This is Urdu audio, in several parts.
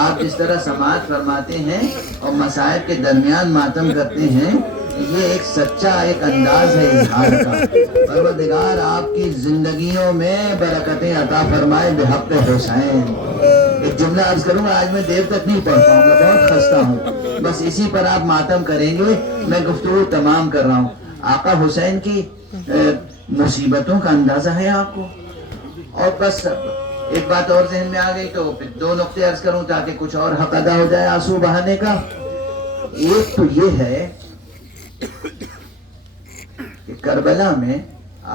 آپ جس طرح سماعت فرماتے ہیں اور مصائب کے درمیان ماتم کرتے ہیں، یہ ایک سچا ایک انداز ہے اظہار کا۔ پروردگار آپ کی زندگیوں میں برکتیں عطا فرمائے بحق حسین۔ ایک جملہ عرض کروں گا، آج میں دیر تک نہیں پڑھ پاؤں گا، بہت خستہ ہوں، بس اسی پر آپ ماتم کریں گے، میں گفتگو تمام کر رہا ہوں۔ آقا حسین کی مصیبتوں کا اندازہ ہے آپ کو؟ اور بس ایک بات اور ذہن میں آ گئی تو پھر دو نقطے عرض کروں تاکہ کچھ اور حق ادا ہو جائے آنسو بہانے کا۔ ایک تو یہ ہے کہ کربلا میں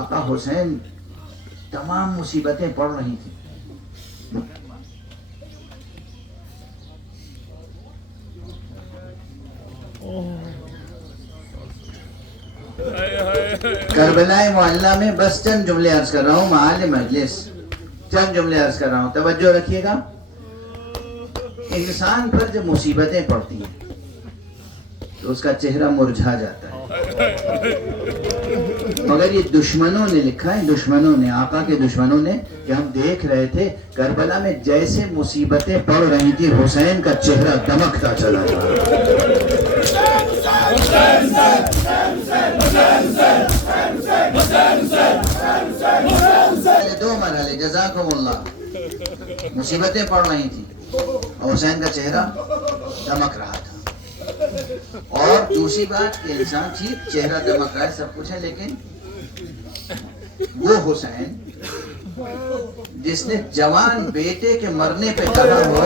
آقا حسین تمام مصیبتیں پڑ رہی تھیں، کربلا معلیٰ میں بس چند جملے عرض کر رہا ہوں، معال مجلس چند جملے عرض کر رہا ہوں، توجہ رکھیے گا۔ انسان پر جب مصیبتیں پڑتی ہیں تو اس کا چہرہ مرجھا جاتا ہے، مگر یہ دشمنوں نے لکھا ہے، دشمنوں نے، آقا کے دشمنوں نے، کہ ہم دیکھ رہے تھے کربلا میں جیسے مصیبتیں پڑ رہی تھی حسین کا چہرہ دمکتا چلا گیا۔ دو مرحلے، جزاکم اللہ، مصیبتیں پڑ رہی تھیں اور حسین کا چہرہ دمک رہا تھا۔ اور دوسری بات کہ انسان ٹھیک چہرہ دمک رہا ہے، سب کچھ ہے، لیکن وہ حسین جس نے جوان بیٹے کے مرنے پہ کہا ہو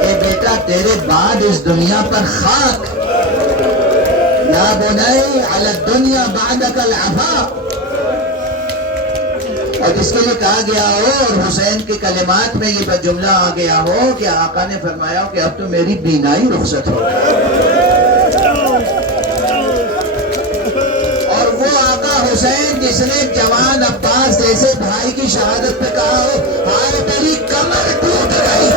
اے بیٹا تیرے بعد اس دنیا پر خاک، یا بنی علی الدنیا بعدک العفا، اور جس کے لیے کہا گیا ہو اور حسین کے کلمات میں یہ جملہ آ گیا ہو کہ آقا نے فرمایا ہو کہ اب تو میری بینائی رخصت ہو، اور وہ آقا حسین جس نے جوان عباس جیسے بھائی کی شہادت پہ کہا ہو ہائے میری کمر ٹوٹ گئی،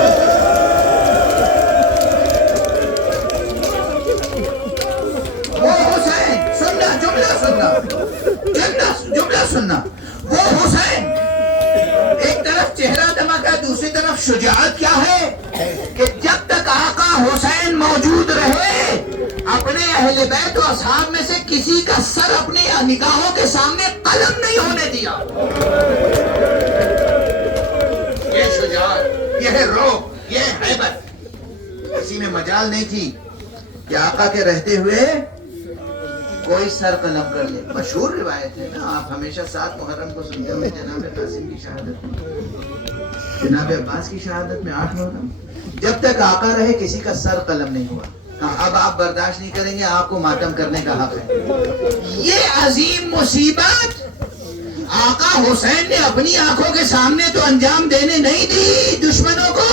وہ حسین، سننا جملہ سننا، جملہ سننا، وہ حسین ایک طرف چہرہ دمکا، دوسری طرف شجاعت کیا ہے کہ جب تک آقا حسین موجود رہے اپنے اہل بیت و اصحاب میں سے کسی کا سر اپنی نگاہوں کے سامنے قلم نہیں ہونے دیا۔ یہ شجاعت، یہ روح، یہ ہیبت، کسی میں مجال نہیں تھی کہ آقا کے رہتے ہوئے کوئی سر قلم کر لے۔ مشہور روایت ہے نا، آپ ہمیشہ 7 محرم کو سنتے ہوئے جناب قاسم کی شہادت میں، جناب عباس کی شہادت میں 8 محرم، جب تک آقا رہے کسی کا سر قلم نہیں ہوا۔ اب آپ برداشت نہیں کریں گے، آپ کو ماتم کرنے کا حق ہے۔ یہ عظیم مصیبت آقا حسین نے اپنی آنکھوں کے سامنے تو انجام دینے نہیں دی دشمنوں کو،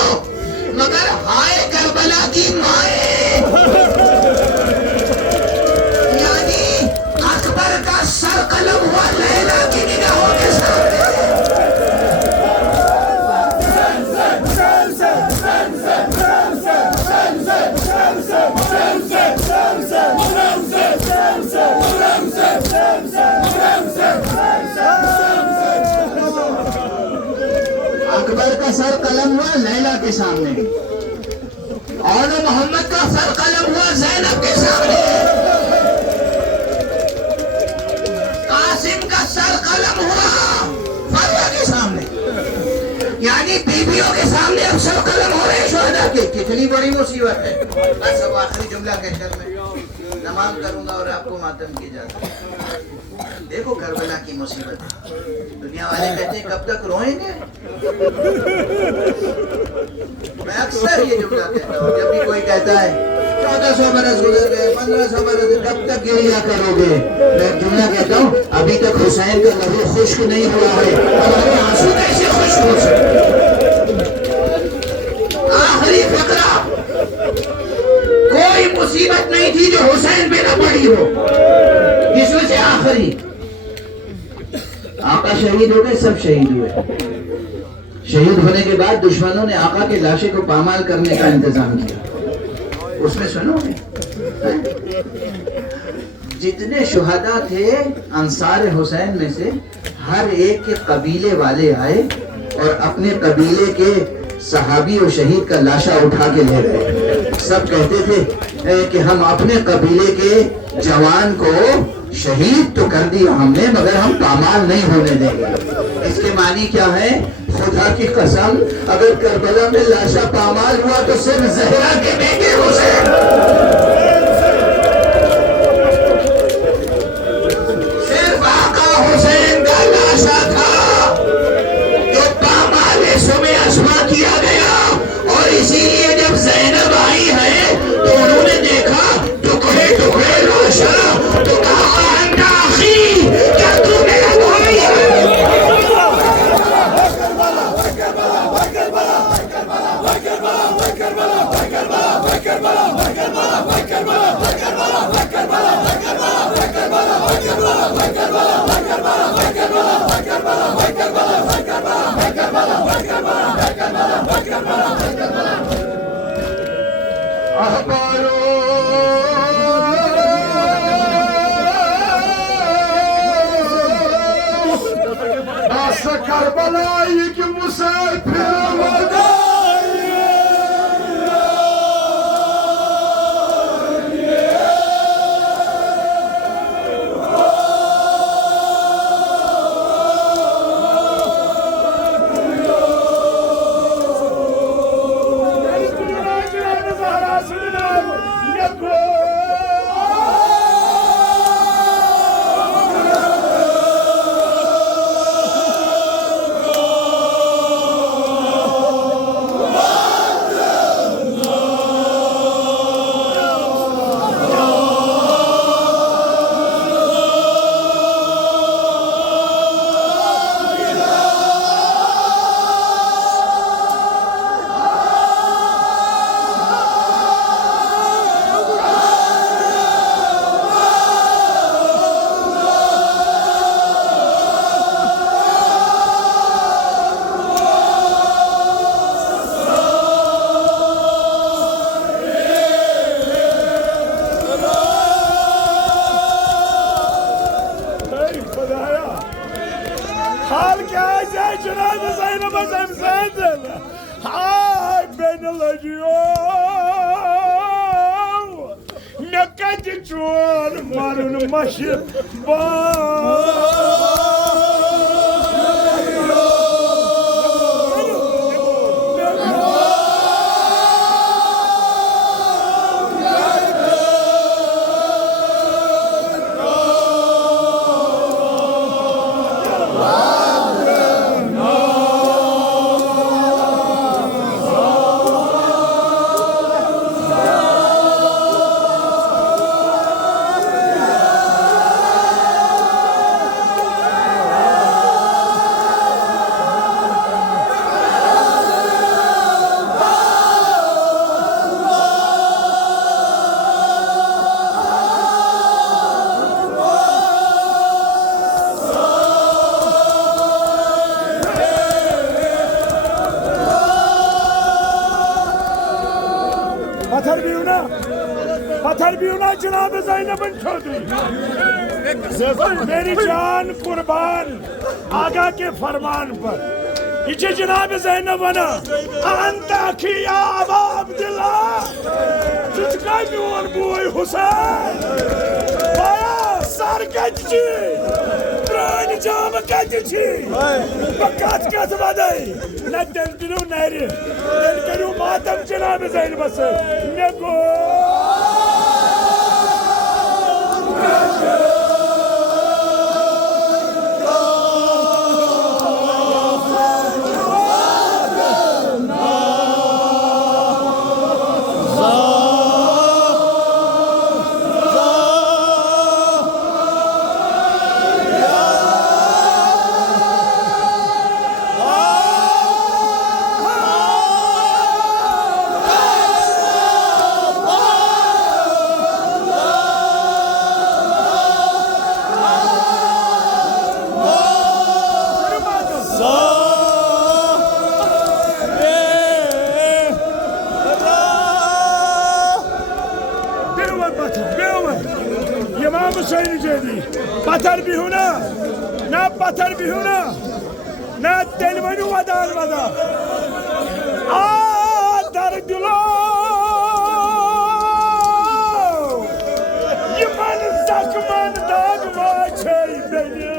مگر ہائے کربلا کی مائیں، یعنی اکبر کا سر قلم ہوا لیلا کی نگاہوں کے سامنے۔ اکبر کا سر قلم ہوا لیلا کے سامنے، اور محمد کا سر قلم ہوا زینب کے سامنے، قاسم کا سر قلم ہوا فاطمہ کے سامنے، یعنی بیویوں کے سامنے اب سر قلم ہو رہے شہداء کے۔ کتنی بڑی مصیبت ہے۔ بس اب آخری جملہ کہہ کر میں تمام کروں گا اور آپ کو ماتم کی اجازت ہے۔ دیکھو کربلا کی مصیبت ہے، دنیا والے کہتے ہیں کب تک روئیں گے؟ میں اکثر یہ جملہ کہتا ہوں جب بھی کوئی کہتا ہے 1400 برس گزر گئے، 1500 برس، کب تک گریہ کرو گے؟ میں جملہ کہتا ہوں ابھی تک حسین کا لہو خشک نہیں ہوا ہے، ہمارے آنسو کیسے خشک ہو سکتے؟ آخری فقرہ، کوئی مصیبت نہیں تھی جو حسین پہ نہ پڑی ہو، جس میں سے آخری آقا شہید ہو گئے، سب شہید ہوئے۔ شہید ہونے کے بعد دشمنوں نے آقا کے لاشے کو پامال کرنے کا انتظام کیا۔ اس میں سنو جتنے شہداء تھے انصار حسین میں سے ہر ایک کے قبیلے والے آئے اور اپنے قبیلے کے صحابی و شہید کا لاشا اٹھا کے لے گئے. سب کہتے تھے کہ ہم اپنے قبیلے کے جوان کو شہید تو کر دیا ہم نے مگر ہم پامال نہیں ہونے دیں گے. اس کے معنی کیا ہے؟ خدا کی قسم اگر کربلا میں لاشا پامال ہوا تو صرف زہرا کے بیٹے حسین، صرف آقا حسین کا لاشا تھا جو پامال سمے اسما کیا گیا. اور اسی لیے جب زینب آئی ہے تو انہوں نے دیکھا ٹکڑے ٹکڑے لاشا تو کہا انت اخی، کیا تو میرا بھائی ہے؟ کربلایی که مسافر ودایی حال کیا ہے جناب زینب زمزم آی بین لجیو نکت چون مارون مشی پتھر بھی ہونا جناب زینب چودھری میری جان قربان آقا کے فرمان پر یہ جناب زینب بنا انت اخی یا ابا عبداللہ چچکا میون بوئی حسین بایا سر کچی پرانی جام کچی بکات کت بدائی نہ دل دلو نیری دل کرو ماتم جناب زینب سے نگو پتھر بھی ہونا نہ پتھر بھی ہونا نہ دل ونو ودان ودا در دلو یمن زخمن داغ واچھے بینی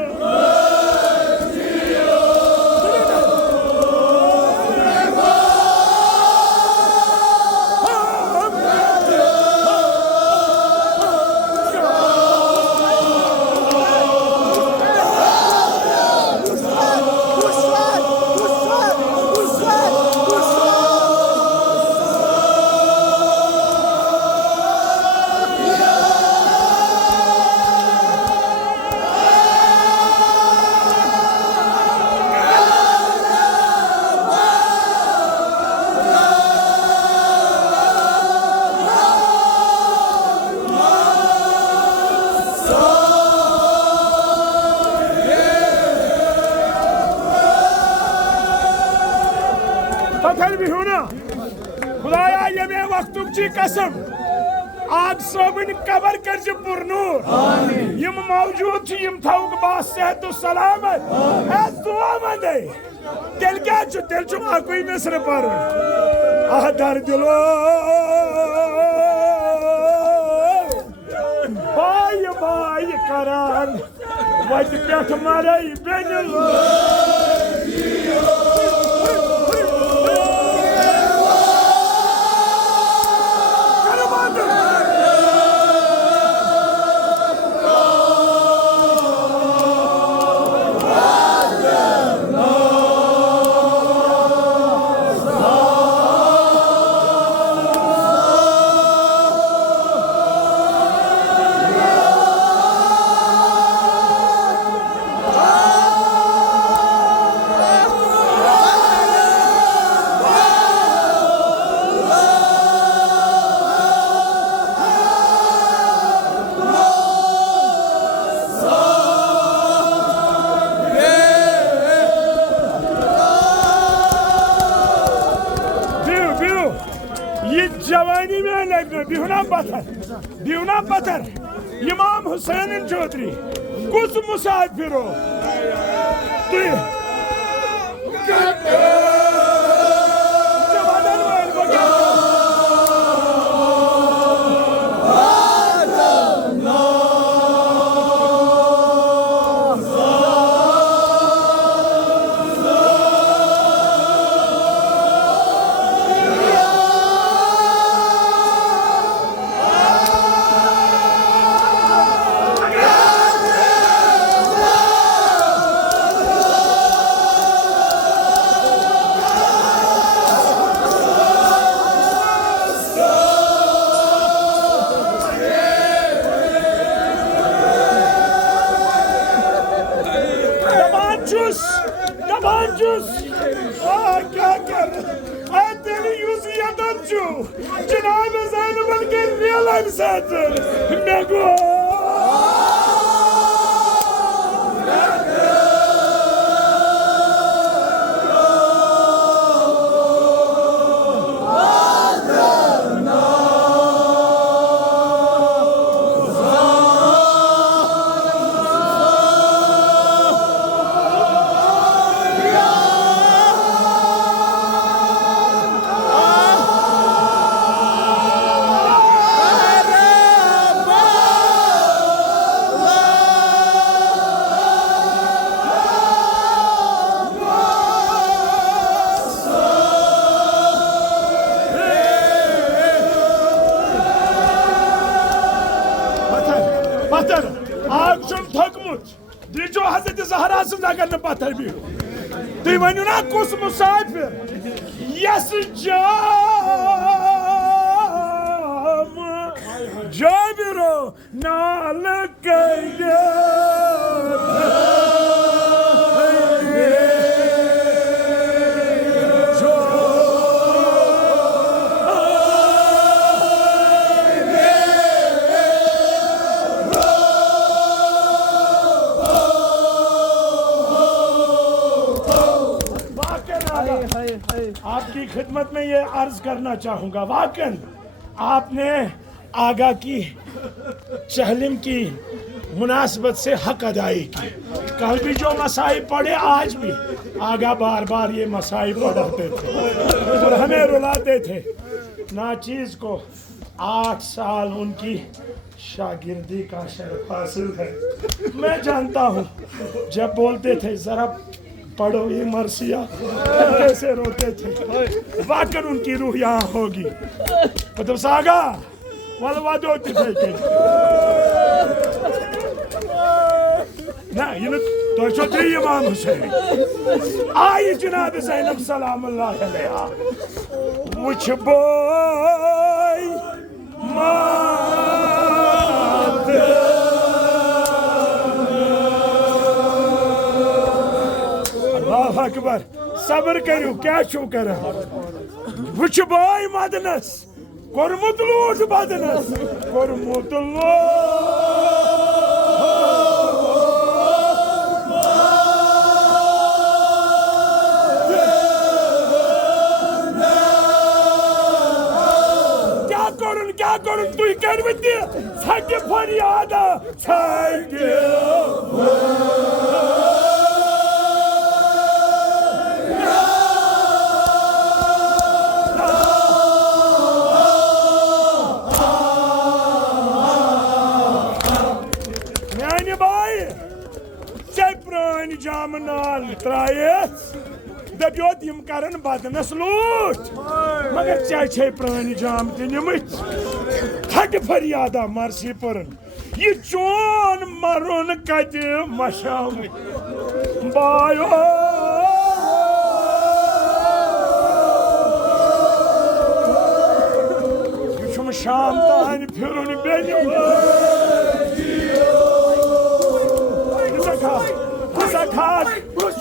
پتھر بھی ہونا خدایا یمی وقتک چی قسم آگ صوبن قبر کرج پر نور یم موجود چی یم تھوک باس صحت و سلامت ایس دعا مندے دل کیا چھو دل چھو آکوئی مصر پر در دلو بائی بائی کران وجد پیٹ مرائی بین اللہ جوانی میں لگنا بیونا پتھر امام حسین چودھری کس مسافرو کیا کر اے تیری یوزی عدد جو جناب زینب کے ریلائم ساتر میں گو پتھر آگ چھن تھکمت دی جو حضرت زہرا سن اگر پتھر بھی تی ونیو نا کس مسافر یس جابرو نال کئی آپ کی خدمت میں یہ عرض کرنا چاہوں گا واقعاً آپ نے آگا کی چہلم کی مناسبت سے حق ادائی کی کل بھی جو مسائل پڑے آج بھی آگا بار بار یہ مسائل پڑھاتے تھے اور ہمیں رلاتے تھے. ناچیز کو 8 سال ان کی شاگردی کا شرف حاصل ہے. میں جانتا ہوں جب بولتے تھے ذرا پڑھو یہ مرثیہ کیسے روتے تھے. واقعا ان کی روح یہاں ہوگی. مطلب ساگا والوادو تفیکر نا یہ تو چھو 3 امام حسین آئی جناب زینب سلام اللہ علیہ وچھ بوئی مات اللہ اکبر. صبر کرو کیا چھو کرا وچھ بوئی مدنس کورمت لوٹ بدنس کورمت لوٹ کیا کرن تو کرمتی سچ فریاد سچ میانہ بائی ژے پرٲنۍ جامہٕ نال ترٛٲیِتھ دپیوت یم کرن بدنس لوٹ مگر ژے چھے پرٲنۍ جام تہِ نِمٕتۍ تھٹہِ فریادا مرثی پرن یہ چون مرن کتہِ مشام بایو یہ چھُم شام تانۍ پھرُن بیٚنہِ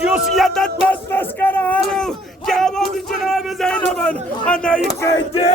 یُس یتت بسنس کران کیا وقت جناب زینبن انائی کہتے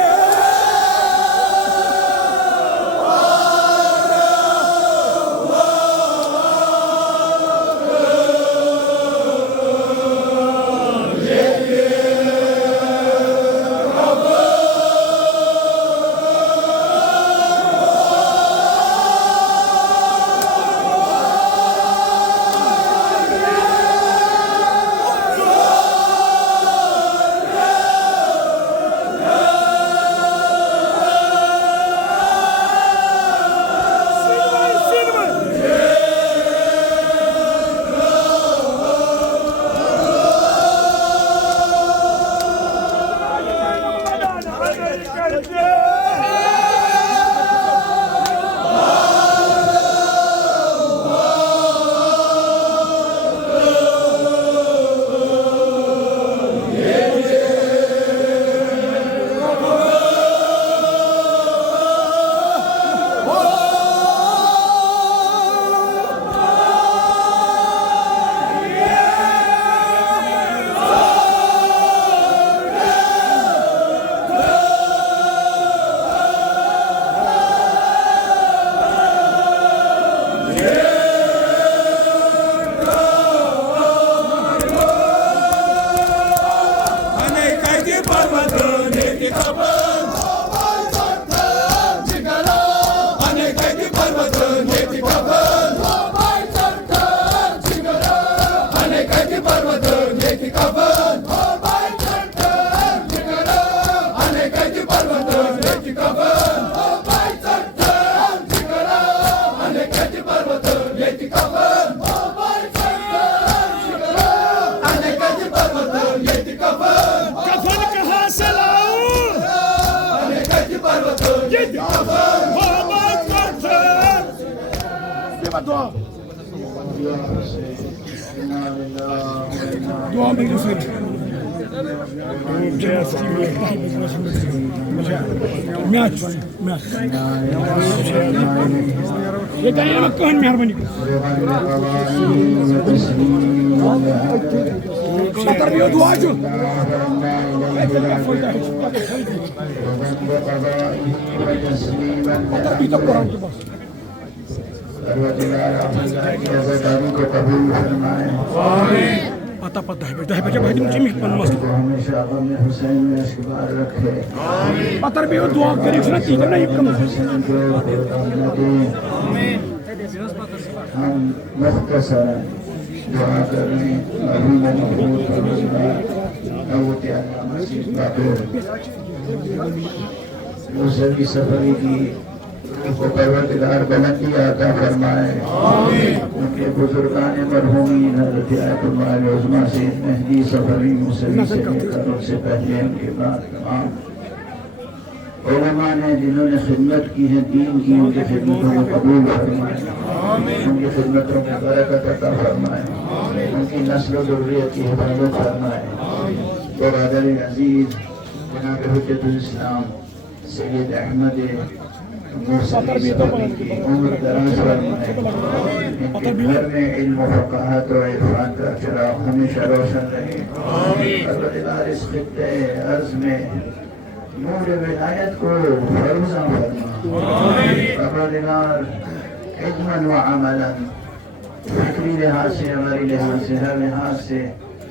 دعا کر رہے ہیں مرحوم محمود نوت علامہ مسجد باقر موسوی سفری کی روح کو پروردگار بلندی عطا فرمائے. ان کے بزرگان مرحومین حضرت آیت اللہ العظمیٰ سید مہدی سفری موسوی سے لے کر ان سے پہلے ان کے بعد تمام علماء نے جنہوں نے خدمت کی ہے دین کی، ان کی خدمتوں کو قبول فرمائے، ان کی خدمتوں میں برکت عطا فرمائے، ان کی نسل و ذریت کی حفاظت فرمائے. برادر عزیز جناب حجت الاسلام سید احمد موسوی سفری کی عمر دراز فرمائے، ان کے گھر میں علم و فقاہت و عرفان کا چراغ ہمیشہ روشن رہے. پروردگار اس خطے عرض میں نور ولایت کو فروزاں فرما. پروردگار علما و عملا فکری لحاظ سے، عملی لحاظ سے، ہر لحاظ سے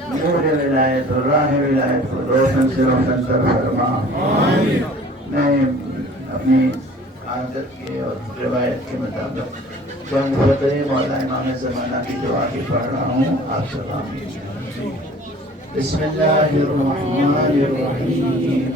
نور ولایت اور راہ ولایت کو روشن سے روشن تر فرما. میں اپنی عادت کے اور روایت کے مطابق چند فقرے مولا امام زمانہ کی دعا کی پڑھ رہا ہوں. آپ سب آمین. بسم اللہ الرحمن الرحیم.